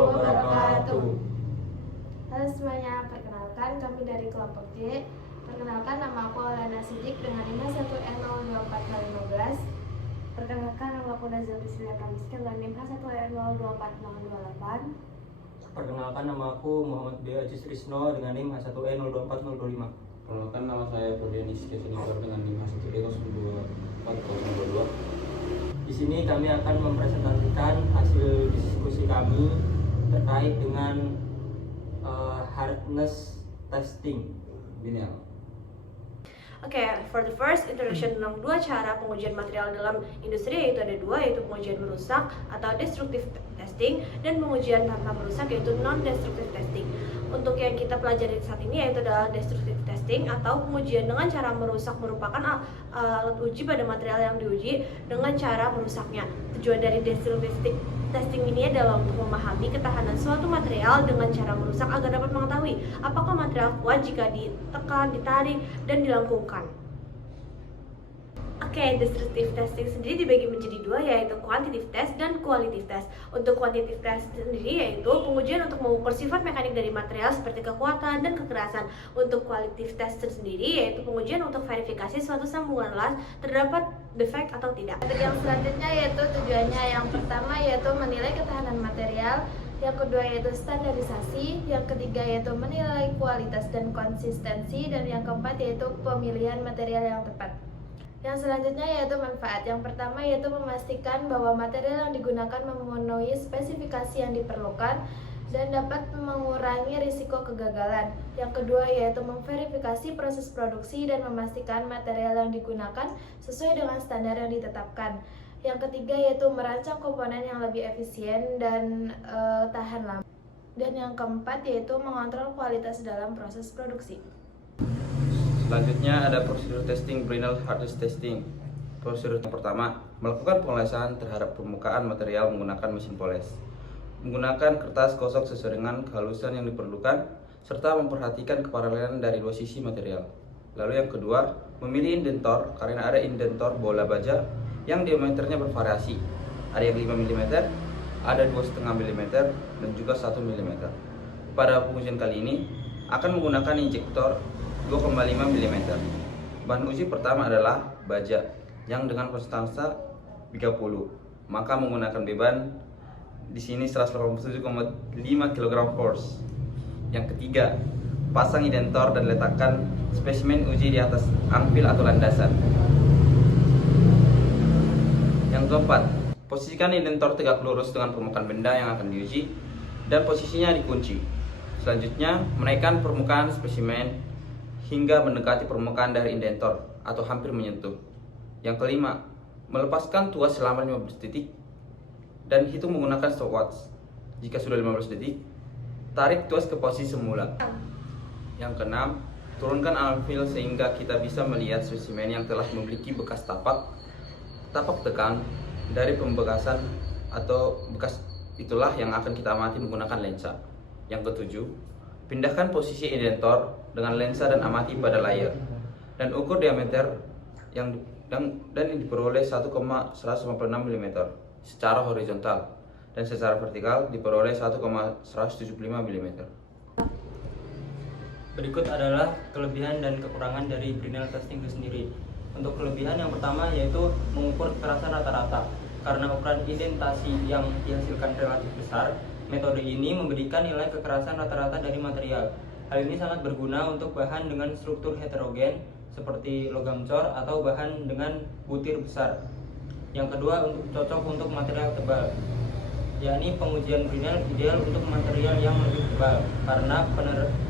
wabarakatuh. Halo semuanya, perkenalkan kami dari kelompok G. Perkenalkan, nama aku Olana Sidik dengan NIM 1N024515. Perkenalkan, nama aku Nazil Priscilla Kamiski dengan NIM 1N024028. Perkenalkan, nama aku Muhammad B. Ajis Trisno dengan NIM 1N024025. Perkenalkan, nama saya Prodianis Kesenibor dengan NIM 1N024022. Di sini kami akan mempresentasikan hasil diskusi kami terkait dengan hardness testing. Ini ya. For the first introduction tentang dua cara pengujian material dalam industri, yaitu ada dua, yaitu pengujian merusak atau destructive testing dan pengujian tanpa merusak, yaitu non-destructive testing. Untuk yang kita pelajari saat ini yaitu adalah destructive testing atau pengujian dengan cara merusak, merupakan alat uji pada material yang diuji dengan cara merusaknya. Tujuan dari destructive testing ini adalah untuk memahami ketahanan suatu material dengan cara merusak agar dapat mengetahui apakah material kuat jika ditekan, ditarik, dan dilengkungkan. Destructive testing sendiri dibagi menjadi dua, yaitu quantitative test dan qualitative test. Untuk quantitative test sendiri yaitu pengujian untuk mengukur sifat mekanik dari material seperti kekuatan dan kekerasan. Untuk qualitative test sendiri yaitu pengujian untuk verifikasi suatu sambungan las terdapat defek atau tidak. Yang selanjutnya yaitu tujuannya, yang pertama yaitu menilai ketahanan material, yang kedua yaitu standarisasi, yang ketiga yaitu menilai kualitas dan konsistensi, dan yang keempat yaitu pemilihan material yang tepat. Yang selanjutnya yaitu manfaat. Yang pertama yaitu memastikan bahwa material yang digunakan memenuhi spesifikasi yang diperlukan dan dapat mengurangi risiko kegagalan. Yang kedua yaitu memverifikasi proses produksi dan memastikan material yang digunakan sesuai dengan standar yang ditetapkan. Yang ketiga yaitu merancang komponen yang lebih efisien dan tahan lama. Dan yang keempat yaitu mengontrol kualitas dalam proses produksi. Selanjutnya ada prosedur testing Brinell hardness testing. Prosedur yang pertama, melakukan pengolesan terhadap permukaan material menggunakan mesin poles. Menggunakan kertas gosok sesuai dengan kehalusan yang diperlukan, serta memperhatikan keparalelan dari dua sisi material. Lalu yang kedua, memilih indentor karena ada indentor bola baja yang diameternya bervariasi. Ada yang 5 mm, ada 2,5 mm, dan juga 1 mm. Pada pengujian kali ini akan menggunakan injektor 2,5 mm. Bahan uji pertama adalah baja yang dengan konstansa 30. Maka menggunakan beban di sini 187,5 kg force. Yang ketiga, pasang indentor dan letakkan spesimen uji di atas ampil atau landasan. Yang keempat, posisikan indentor tegak lurus dengan permukaan benda yang akan diuji dan posisinya dikunci. Selanjutnya, menaikkan permukaan spesimen hingga mendekati permukaan dari indentor atau hampir menyentuh. Yang kelima, melepaskan tuas selama 15 detik dan hitung menggunakan stopwatch. Jika sudah 15 detik, tarik tuas ke posisi semula. Yang keenam, turunkan ampil sehingga kita bisa melihat spesimen yang telah memiliki bekas tapak tekan dari pembekasan atau bekas itulah yang akan kita amati menggunakan lensa. Yang ketujuh, pindahkan posisi indentor dengan lensa dan amati pada layar dan ukur diameter yang diperoleh 1,156 mm secara horizontal dan secara vertikal diperoleh 1,175 mm. Berikut adalah kelebihan dan kekurangan dari Brinell testing itu sendiri. Untuk kelebihan yang pertama yaitu mengukur kekerasan rata-rata. Karena ukuran indentasi yang dihasilkan relatif besar, metode ini memberikan nilai kekerasan rata-rata dari material. Hal ini sangat berguna untuk bahan dengan struktur heterogen seperti logam cor atau bahan dengan butir besar. Yang kedua, cocok untuk material tebal, yakni pengujian Brinell ideal untuk material yang lebih tebal karena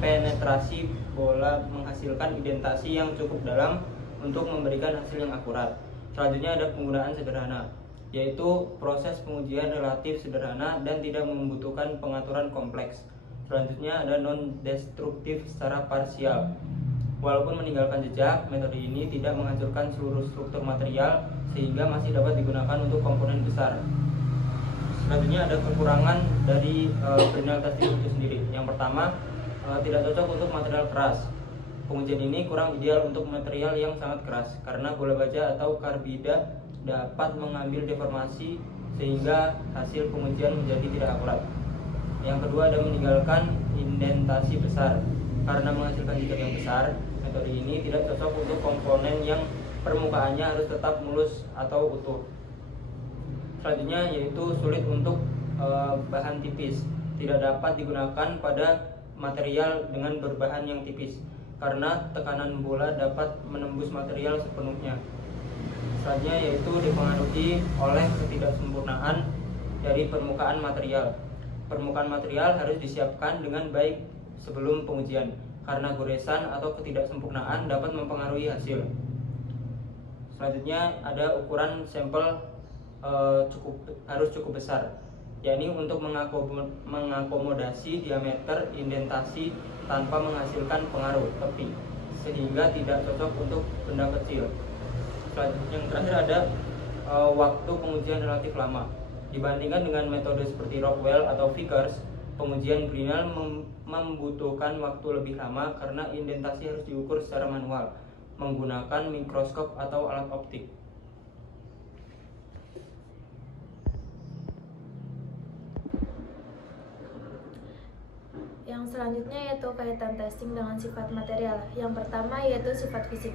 penetrasi bola menghasilkan indentasi yang cukup dalam untuk memberikan hasil yang akurat. Selanjutnya ada penggunaan sederhana, yaitu proses pengujian relatif sederhana dan tidak membutuhkan pengaturan kompleks. Selanjutnya ada non-destruktif secara parsial. Walaupun meninggalkan jejak, metode ini tidak menghancurkan seluruh struktur material sehingga masih dapat digunakan untuk komponen besar. Selanjutnya ada kekurangan dari Brinell testing itu sendiri. Yang pertama, tidak cocok untuk material keras. Pengujian ini kurang ideal untuk material yang sangat keras karena bola baja atau karbida dapat mengambil deformasi sehingga hasil pengujian menjadi tidak akurat. Yang kedua ada meninggalkan indentasi besar. Karena menghasilkan jejak yang besar, metode ini tidak cocok untuk komponen yang permukaannya harus tetap mulus atau utuh. Selanjutnya yaitu sulit untuk bahan tipis. Tidak dapat digunakan pada material dengan berbahan yang tipis karena tekanan bola dapat menembus material sepenuhnya. Selanjutnya yaitu dipengaruhi oleh ketidaksempurnaan dari permukaan material. Permukaan material harus disiapkan dengan baik sebelum pengujian karena goresan atau ketidaksempurnaan dapat mempengaruhi hasil. Selanjutnya ada ukuran sampel harus cukup besar, yakni untuk mengakomodasi diameter indentasi tanpa menghasilkan pengaruh tepi, sehingga tidak cocok untuk benda kecil. Selanjutnya yang terakhir ada waktu pengujian relatif lama. Dibandingkan dengan metode seperti Rockwell atau Vickers, pengujian Brinell membutuhkan waktu lebih lama karena indentasi harus diukur secara manual menggunakan mikroskop atau alat optik. Yang selanjutnya yaitu kaitan testing dengan sifat material. Yang pertama yaitu sifat fisik,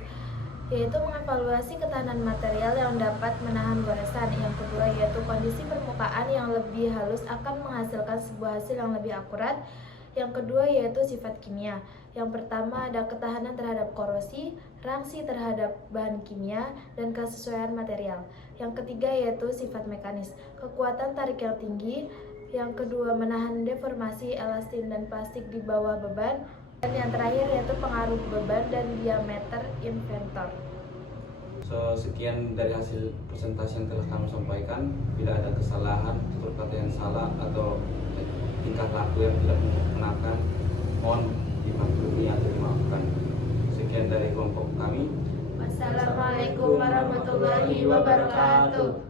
yaitu mengevaluasi ketahanan material yang dapat menahan goresan. Yang kedua yaitu kondisi permukaan yang lebih halus akan menghasilkan sebuah hasil yang lebih akurat. Yang kedua yaitu sifat kimia. Yang pertama ada ketahanan terhadap korosi, reaksi terhadap bahan kimia, dan kesesuaian material. Yang ketiga yaitu sifat mekanis, kekuatan tarik yang tinggi. Yang kedua menahan deformasi elastin dan plastik di bawah beban. Dan yang terakhir yaitu pengaruh beban dan diameter inventor. Sekian dari hasil presentasi yang telah kami sampaikan. Bila ada kesalahan, tutur kata yang salah atau tingkah laku yang tidak mengenakan, mohon dimaklumi atau dimaafkan. Sekian dari kelompok kami. Wassalamualaikum warahmatullahi wabarakatuh.